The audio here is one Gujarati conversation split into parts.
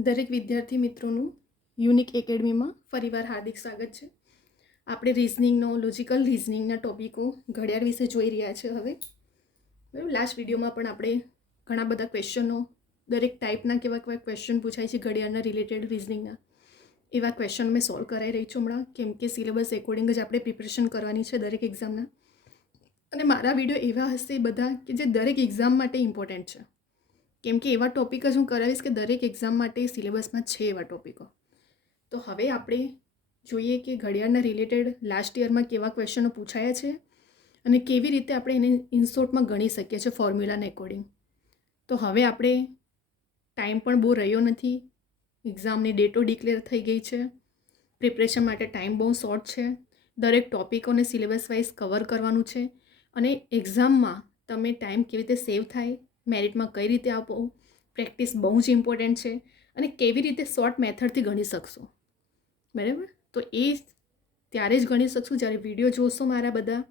દરેક વિદ્યાર્થી મિત્રોનું યુનિક એકેડમીમાં ફરીવાર હાર્દિક સ્વાગત છે. આપણે રિઝનિંગનો લોજિકલ રિઝનિંગના ટોપિકો ઘડિયાળ વિશે જોઈ રહ્યા છે. હવે બરાબર, લાસ્ટ વિડીયોમાં પણ આપણે ઘણા બધા ક્વેશ્ચનો, દરેક ટાઈપના કેવા કેવા ક્વેશ્ચન પૂછાય છે ઘડિયાળના રિલેટેડ રિઝનિંગના, એવા ક્વેશ્ચન મેં સોલ્વ કરાવી રહી છું હમણાં, કેમ કે સિલેબસ એકોર્ડિંગ જ આપણે પ્રિપરેશન કરવાની છે દરેક એક્ઝામના. અને મારા વિડીયો એવા હશે બધા કે જે દરેક એક્ઝામ માટે ઇમ્પોર્ટન્ટ છે, કેમ કે એવા ટોપિક જ હું કરાવીશ કે દરેક એક્ઝામ માટે સિલેબસમાં છે એવા ટોપિકો. તો હવે આપણે જોઈએ કે ઘડિયાળના રિલેટેડ લાસ્ટ યરમાં કેવા ક્વેશ્ચનો પૂછાયા છે અને કેવી રીતે આપણે એને ઇનશોર્ટમાં ગણી શકીએ છીએ ફોર્મ્યુલાને એકોર્ડિંગ. તો હવે આપણે ટાઈમ પણ બહુ રહ્યો નથી, એક્ઝામની ડેટો ડિક્લેર થઈ ગઈ છે, પ્રિપરેશન માટે ટાઈમ બહુ શોર્ટ છે, દરેક ટોપિકોને સિલેબસ વાઇઝ કવર કરવાનું છે અને એક્ઝામમાં તમે ટાઈમ કેવી રીતે સેવ થાય, મેરિટમાં કઈ રીતે આપો, પ્રેક્ટિસ બહુ જ ઇમ્પોર્ટન્ટ છે અને કેવી રીતે શોર્ટ મેથડથી ગણી શકશો. બરાબર, તો એ ત્યારે જ ગણી શકશું જ્યારે વિડીયો જોશો મારા બધા,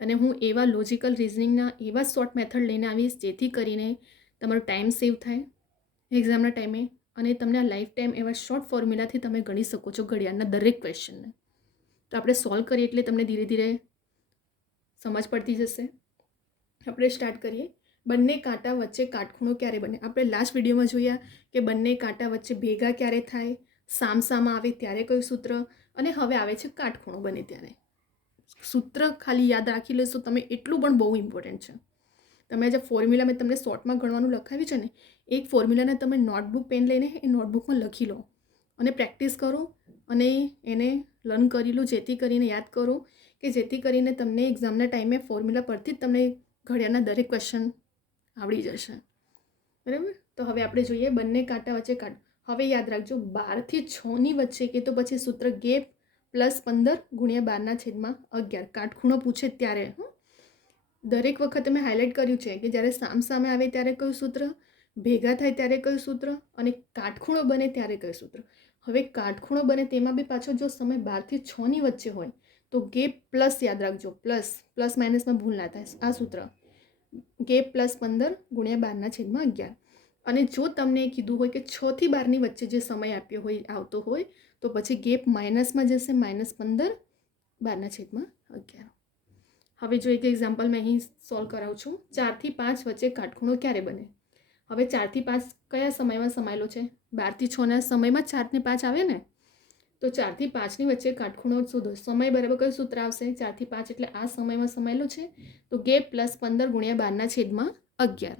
અને હું એવા લોજિકલ રિઝનિંગના એવા શોર્ટ મેથડ લઈને આવીશ જેથી કરીને તમારો ટાઈમ સેવ થાય એક્ઝામના ટાઈમે અને તમને આ લાઈફ ટાઈમ એવા શોર્ટ ફોર્મ્યુલાથી તમે ગણી શકો છો ઘડિયાળના દરેક ક્વેશ્ચનને. તો આપણે સોલ્વ કરીએ એટલે તમને ધીરે ધીરે સમજ પડતી જશે. આપણે સ્ટાર્ટ કરીએ. બંને કાંટા વચ્ચે કાટખૂણો ક્યારે બને? આપણે લાસ્ટ વિડીયોમાં જોયા કે બંને કાંટા વચ્ચે ભેગા ક્યારે થાય, સામસામા આવે ત્યારે કયું સૂત્ર, અને હવે આવે છે કાટખૂણો બને ત્યારે. સૂત્ર ખાલી યાદ રાખી લેશો તમે, એટલું પણ બહુ ઇમ્પોર્ટન્ટ છે. તમે જે ફોર્મ્યુલા મેં તમને શોર્ટમાં ગણવાનું લખાવ્યું છે ને, એક ફોર્મ્યુલાને તમે નોટબુક પેન લઈને એ નોટબુકમાં લખી લો અને પ્રેક્ટિસ કરો અને એને લર્ન કરી લો, જેથી કરીને યાદ કરો કે જેથી કરીને તમને એક્ઝામના ટાઈમે ફોર્મ્યુલા પરથી જ તમને ઘડિયાળના દરેક ક્વેશ્ચન આવડી જશે. બરાબર, તો હવે આપણે જોઈએ બંને કાંટા વચ્ચે હવે યાદ રાખજો 12 થી 6 વચ્ચે કે તો પછી સૂત્ર ગેપ +15 × 12/11. કાટખૂણો પૂછે ત્યારે દરેક વખતે મેં હાઇલાઇટ કર્યું છે કે જ્યારે સામસામે આવે ત્યારે કયું સૂત્ર, ભેગા થાય ત્યારે કયું સૂત્ર અને કાટખૂણો બને ત્યારે કયું સૂત્ર. હવે કાટખૂણો બને તેમાં બી પાછો જો સમય 12 થી 6 વચ્ચે હોય તો ગેપ પ્લસ યાદ રાખજો, પ્લસ માઇનસમાં ભૂલ ના થાય. આ સૂત્ર ગેપ +15 × 12/11. અને જો તમને કીધું હોય કે 6 થી 12 વચ્ચે જે સમય આપ્યો હોય આવતો હોય તો પછી ગેપ માઇનસમાં જશે, -15 12/11. હવે જો એક એક્ઝામ્પલ મેં અહીં સોલ્વ કરાવું છું. 4 થી 5 વચ્ચે કાટખૂણો ક્યારે બને? હવે 4 થી 5 કયા સમયમાં સમાયેલો છે? 12 થી 6 સમયમાં 4 ને 5 આવે ને, તો 4 થી 5 વચ્ચે કાટખૂણો શોધો. સમય બરાબર કયું સૂત્ર આવશે? 4 થી 5 એટલે આ સમયમાં સમાયેલો છે તો ગેપ +15 × 12/11.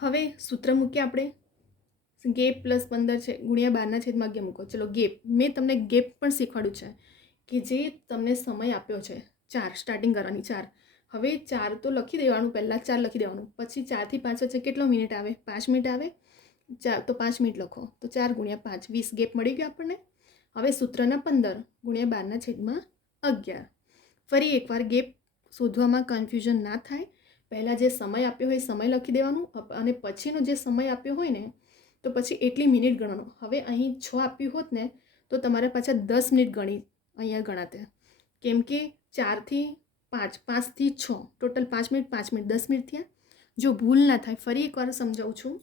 હવે સૂત્ર મૂકીએ આપણે, ગેપ +15 છે × 12/11 મૂકો. ચલો ગેપ, મેં તમને ગેપ પણ શીખવાડ્યું છે કે જે તમને સમય આપ્યો છે 4, સ્ટાર્ટિંગ કરવાની 4. હવે 4 તો લખી દેવાનું, પહેલાં 4 લખી દેવાનું, પછી 4 થી 5 વચ્ચે કેટલો મિનિટ આવે? 5 મિનિટ આવે. તો 5 મિનિટ લખો, તો 4 × 5 20 ગેપ મળી ગયો આપણને. હવે સૂત્રના 15 × 12/11. ફરી એકવાર ગેપ શોધવામાં કન્ફ્યુઝન ના થાય, પહેલાં જે સમય આપ્યો હોય સમય લખી દેવાનું અને પછીનો જે સમય આપ્યો હોય ને તો પછી એટલી મિનિટ ગણવાનું. હવે અહીં 6 આપ્યું હોત ને તો તમારે પાછા 10 મિનિટ ગણી અહીંયા ગણાતે, કેમ કે 4 થી 5, 5 થી 6 ટોટલ 5 મિનિટ 5 મિનિટ 10 મિનિટ થયા. જો ભૂલ ના થાય, ફરી એકવાર સમજાવું છું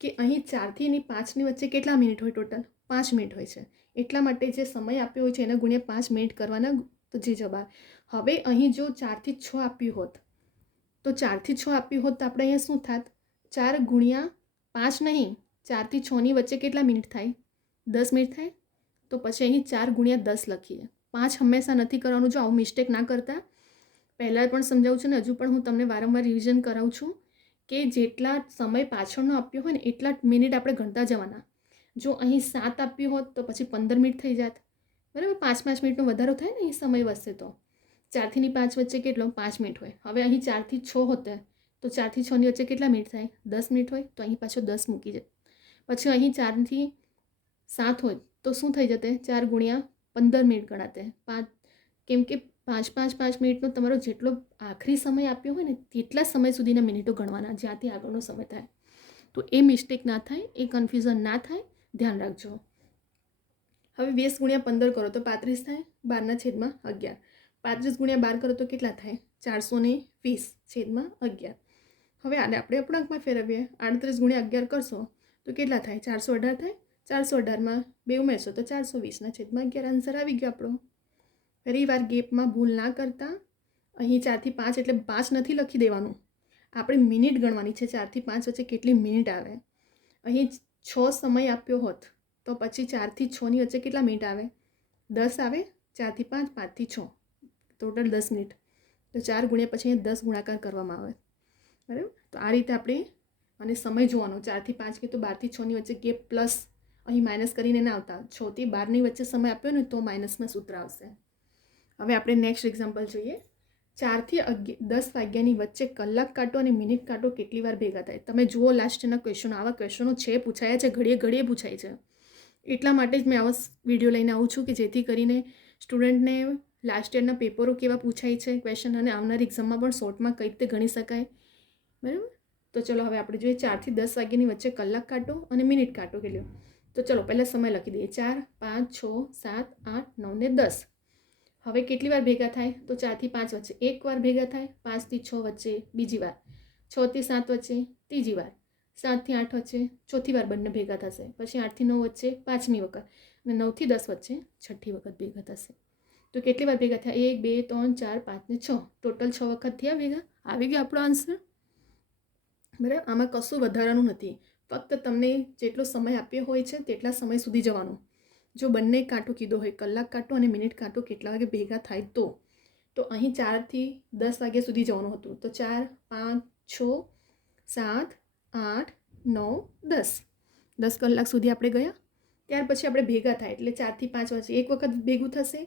કે અહીં 4 થી 5 વચ્ચે કેટલા મિનિટ હોય? ટોટલ 5 મિનિટ હોય છે. એટલા માટે જે સમય આપ્યો હોય છે એના ગુણ્યા 5 મિનિટ કરવાના, તો જે જવાબ. હવે અહીં જો 4 થી 6 આપ્યું હોત તો 4 થી 6 આપ્યું હોત તો આપણે અહીંયા શું થાત? 4 × 5 નહીં, 4 થી 6 વચ્ચે કેટલા મિનિટ થાય? 10 મિનિટ થાય. તો પછી અહીં 4 × 10 લખીએ. 5 હંમેશા નથી કરવાનું, જો આવું મિસ્ટેક ના કરતા. પહેલાં પણ સમજાવું છું ને હજુ પણ હું તમને વારંવાર રિવિઝન કરાવું છું કે જેટલા સમય પાછળનો આપ્યો હોય ને એટલા મિનિટ આપણે ગણતા જવાના. જો અહીં 7 આપ્યું હોત તો પછી 15 મિનિટ થઈ જાત. બરાબર, 5 મિનિટનો વધારો થાય ને અહીં સમય વધશે તો. 4 થી 5 વચ્ચે કેટલો? 5 મિનિટ હોય. હવે અહીં 4 થી 6 હોતે તો 4 થી 6 વચ્ચે કેટલા મિનિટ થાય? 10 મિનિટ હોય, તો અહીં પાછો 10 મૂકી જાય. પછી અહીં 4 થી 7 હોય તો શું થઈ જતે? 4 × 15 મિનિટ ગણાતે. 5, કેમ કે 5 મિનિટનો તમારો જેટલો આખરી સમય આપ્યો હોય ને તેટલા સમય સુધીના મિનિટો ગણવાના, જ્યાંથી આગળનો સમય થાય. તો એ મિસ્ટેક ના થાય, એ કન્ફ્યુઝન ના થાય, ધ્યાન રાખજો. હવે 20 × 15 કરો તો 35 થાય, 12/11. 35 × 12 કરો તો કેટલા થાય? 420/11. હવે આને આપણે અપૂર્ણાંકમાં ફેરવીએ. 38 × 11 કરશો તો કેટલા થાય? 418 થાય. 418માં 2 ઉમેરશો તો 420/11 આન્સર આવી ગયો આપણો. ફરી વાર ગેપમાં ભૂલ ના કરતા. અહીં 4 થી 5 એટલે 5 નથી લખી દેવાનું, આપણે મિનિટ ગણવાની છે. 4 થી 5 વચ્ચે કેટલી મિનિટ આવે. અહીં 6 સમય આપ્યો હોત તો પછી 4 થી 6ની વચ્ચે કેટલા મિનિટ આવે? 10 આવે. 4 થી 5, 5 થી 6, ટોટલ 10 મિનિટ. તો 4 ગુણ્યા પછી 10 ગુણાકાર કરવામાં આવે. બરાબર. તો આ રીતે આપણે અને સમય જોવાનો. 4 થી 5 કે તો 12 થી 6ની વચ્ચે ગેપ પ્લસ અહીં માઇનસ કરીને ના આવતા. 6 થી 12ની વચ્ચે સમય આપ્યો ને તો માઇનસમાં સૂત્ર આવશે. હવે આપણે નેક્સ્ટ એક્ઝામ્પલ જોઈએ. 4 થી 10 વાગ્યાની વચ્ચે કલાક કાંટો અને મિનિટ કાંટો કેટલી વાર ભેગા થાય? તમે જુઓ લાસ્ટના ક્વેશ્ચનો. આવા ક્વેશ્ચનો છે, પૂછાયા છે, ઘડીએ ઘડીએ પૂછાય છે. એટલા માટે જ મેં આવા વિડીયો લઈને આવું છું કે જેથી કરીને સ્ટુડન્ટને લાસ્ટ યરના પેપરો કેવા પૂછાય છે ક્વેશ્ચન અને આવનારી એક્ઝામમાં પણ શોર્ટમાં કઈ રીતે ગણી શકાય. બરાબર. તો ચલો હવે આપણે જોઈએ 4 થી 10 વાગ્યાની વચ્ચે કલાક કાંટો અને મિનિટ કાંટો કેટલો. તો ચલો પહેલાં સમય લખી દઈએ. 4, 5, 6, 7, 8, 9 ને 10. હવે કેટલી વાર ભેગા થાય? તો 4 થી 5 વચ્ચે એક વાર ભેગા થાય, 5 થી 6 વચ્ચે બીજી વાર, 6 થી 7 વચ્ચે ત્રીજી વાર, 7 થી 8 વચ્ચે ચોથી વાર બંને ભેગા થશે. પછી 8 થી 9 વચ્ચે 5મી વખત અને 9 થી 10 વચ્ચે 6ઠ્ઠી વખત ભેગા થશે. તો કેટલી વાર ભેગા થયા? 1, 2, 3, 4, 5 ને 6, ટોટલ 6 વખત થયા ભેગા. આવી ગયો આપણો આન્સર. બરાબર. આમાં કશું વધારાનું નથી, ફક્ત તમને જેટલો સમય આપ્યો હોય છે તેટલા સમય સુધી જવાનું. જો બંને કાંટો કીધો હોય, કલાક કાંટો અને મિનિટ કાંટો કેટલા વાગે ભેગા થાય તો અહીં 4 થી 10 વાગ્યા સુધી જવાનું હતું. તો 4, 5, 6, 7, 8, 9, 10, 10 કલાક સુધી આપણે ગયા. ત્યાર પછી આપણે ભેગા થાય એટલે 4 થી 5 વચ્ચે એક વખત ભેગું થશે,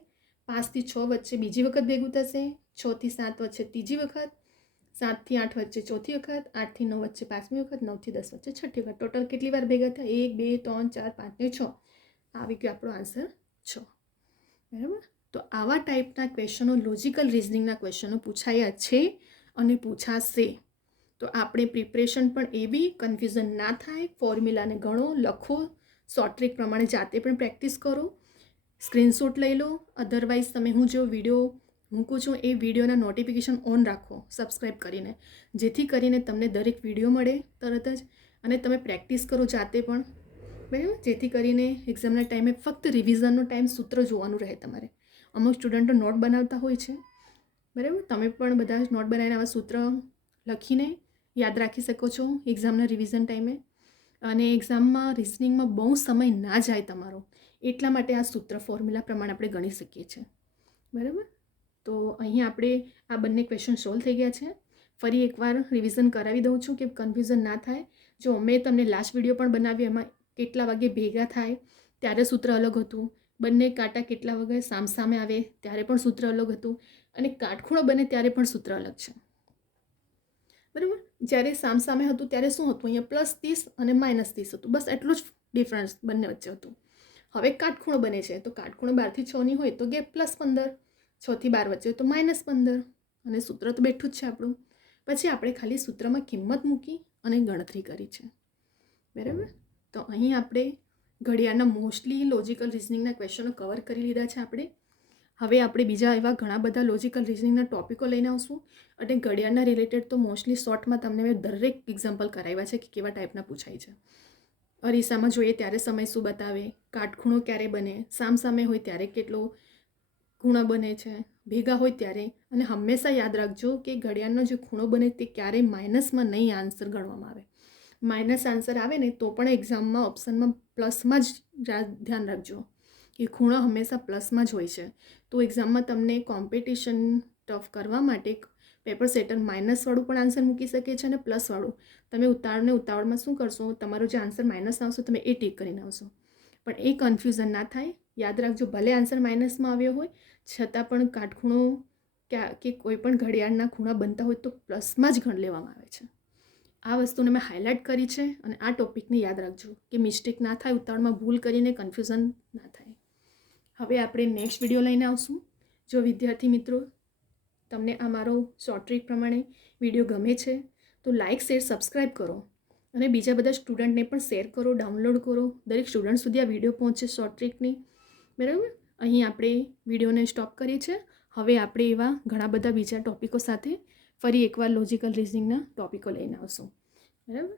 5 થી 6 વચ્ચે બીજી વખત ભેગું થશે, 6 થી 7 વચ્ચે ત્રીજી વખત, 7 થી 8 વચ્ચે ચોથી વખત, 8 થી 9 વચ્ચે 5મી વખત, 9 થી 10 વચ્ચે 6ઠ્ઠી વખત. ટોટલ કેટલી વાર ભેગા થયા? 1, 2, 3, 4, 5 ને 6. આવી ગયો આપણો આન્સર 6. બરાબર. તો આવા ટાઈપના ક્વેશ્ચનો, લોજિકલ રિઝનિંગના ક્વેશ્ચનો પૂછાયા છે અને પૂછાશે. તો આપણે પ્રિપરેશન પણ એવી કન્ફ્યુઝન ના થાય. ફોર્મ્યુલાને ગણો, લખો, શોર્ટ ટ્રિક પ્રમાણે જાતે પણ પ્રેક્ટિસ કરો, સ્ક્રીનશોટ લઈ લો. અધરવાઇઝ તમે હું જો વિડીયો મૂકું છું એ વિડીયોના નોટિફિકેશન ઓન રાખો સબસ્ક્રાઈબ કરીને, જેથી કરીને તમને દરેક વિડીયો મળે તરત જ અને તમે પ્રેક્ટિસ કરો જાતે પણ. બરાબર. જેથી કરીને એક્ઝામના ટાઈમે ફક્ત રિવિઝનનો ટાઈમ સૂત્ર જોવાનું રહે તમારે. અમુક સ્ટુડન્ટો નોટ બનાવતા હોય છે. બરાબર. તમે પણ બધા નોટ બનાવીને આવા સૂત્ર લખીને યાદ રાખી શકો છો એક્ઝામના રિવિઝન ટાઈમે. અને એક્ઝામમાં રિઝનિંગમાં બહુ સમય ના જાય તમારો, એટલા માટે આ સૂત્ર ફોર્મ્યુલા પ્રમાણે આપણે ગણી શકીએ છીએ. બરાબર. તો અહીં આપણે આ બંને ક્વેશ્ચન સોલ્વ થઈ ગયા છે. ફરી એકવાર રિવિઝન કરાવી દઉં છું કે કન્ફ્યુઝન ના થાય. જો મેં તમને લાસ્ટ વિડીયો પણ બનાવ્યો, એમાં કેટલા વાગે ભેગા થાય ત્યારે સૂત્ર અલગ હતું, બંને કાંટા કેટલા વાગે સામસામે આવે ત્યારે પણ સૂત્ર અલગ હતું, અને કાટખૂણો બને ત્યારે પણ સૂત્ર અલગ છે. બરાબર. જ્યારે સામસામે હતું ત્યારે શું હતું? અહીંયા +30 અને -30 હતું. બસ એટલું જ ડિફરન્સ બંને વચ્ચે હતું. હવે કાટખૂણો બને છે તો કાટખૂણો 12 થી 6ની હોય તો ગેપ +15, 6 થી 12 વચ્ચે તો -15, અને સૂત્ર તો બેઠું જ છે આપણું. પછી આપણે ખાલી સૂત્રમાં કિંમત મૂકી અને ગણતરી કરી છે. બરાબર. તો અહીં આપણે ઘડિયાળના મોસ્ટલી લોજિકલ રિઝનિંગના ક્વેશ્ચનો કવર કરી લીધા છે આપણે. હવે આપણે બીજા એવા ઘણા બધા લોજિકલ રિઝનિંગના ટોપિકો લઈને આવશું, અને ઘડિયાળના રિલેટેડ તો મોસ્ટલી શોર્ટમાં તમને મેં દરેક એક્ઝામ્પલ કરાવ્યા છે કે કેવા ટાઈપના પૂછાય છે. અરીસામાં જોઈએ ત્યારે સમય શું બતાવે, કાટખૂણો ક્યારે બને, સામસામે હોય ત્યારે કેટલો ખૂણો બને છે, ભેગા હોય ત્યારે. અને હંમેશા યાદ રાખજો કે ઘડિયાળનો જે ખૂણો બને તે ક્યારેય માઇનસમાં નહીં આન્સર ગણવામાં આવે. માઇનસ આન્સર આવે ને તો પણ એક્ઝામમાં ઓપ્શનમાં પ્લસમાં જ ધ્યાન રાખજો કે ખૂણો હંમેશા પ્લસમાં જ હોય છે. તો એક્ઝામમાં તમને કોમ્પિટિશન ટફ કરવા માટે પેપર સેટર માઇનસવાળું પણ આન્સર મૂકી શકે છે અને પ્લસવાળું. તમે ઉતાવળમાં શું કરશો? તમારો જે આન્સર માઇનસ આવશે તમે એ ટીક કરીને આવશો. પણ એ કન્ફ્યુઝન ના થાય. યાદ રાખજો, ભલે આન્સર માઇનસમાં આવ્યો હોય છતાં પણ કાટખૂણો કે કોઈ પણ ઘડિયાળના ખૂણા બનતા હોય તો પ્લસમાં જ ગણ લેવામાં આવે છે. આ વસ્તુને મેં હાઇલાઇટ કરી છે, અને આ ટોપિકને યાદ રાખજો કે મિસ્ટેક ના થાય, ઉતાવળમાં ભૂલ કરીને કન્ફ્યુઝન ના થાય. હવે આપણે નેક્સ્ટ વિડીયો લઈને આવશું. જો વિદ્યાર્થી મિત્રો તમને આ મારો શોર્ટ ટ્રીક પ્રમાણે વિડીયો ગમે છે તો લાઇક, શેર, સબસ્ક્રાઈબ કરો, અને બીજા બધા સ્ટુડન્ટને પણ શેર કરો, ડાઉનલોડ કરો. દરેક સ્ટુડન્ટ સુધી આ વિડીયો પહોંચે શોર્ટ ટ્રીકની. બરાબર. અહીં આપણે વિડીયોને સ્ટોપ કરીએ છીએ. હવે આપણે એવા ઘણા બધા બીજા ટોપિકો સાથે ફરી એકવાર લોજિકલ રિઝનિંગના ટોપિકો લઈને આવશું. બરાબર.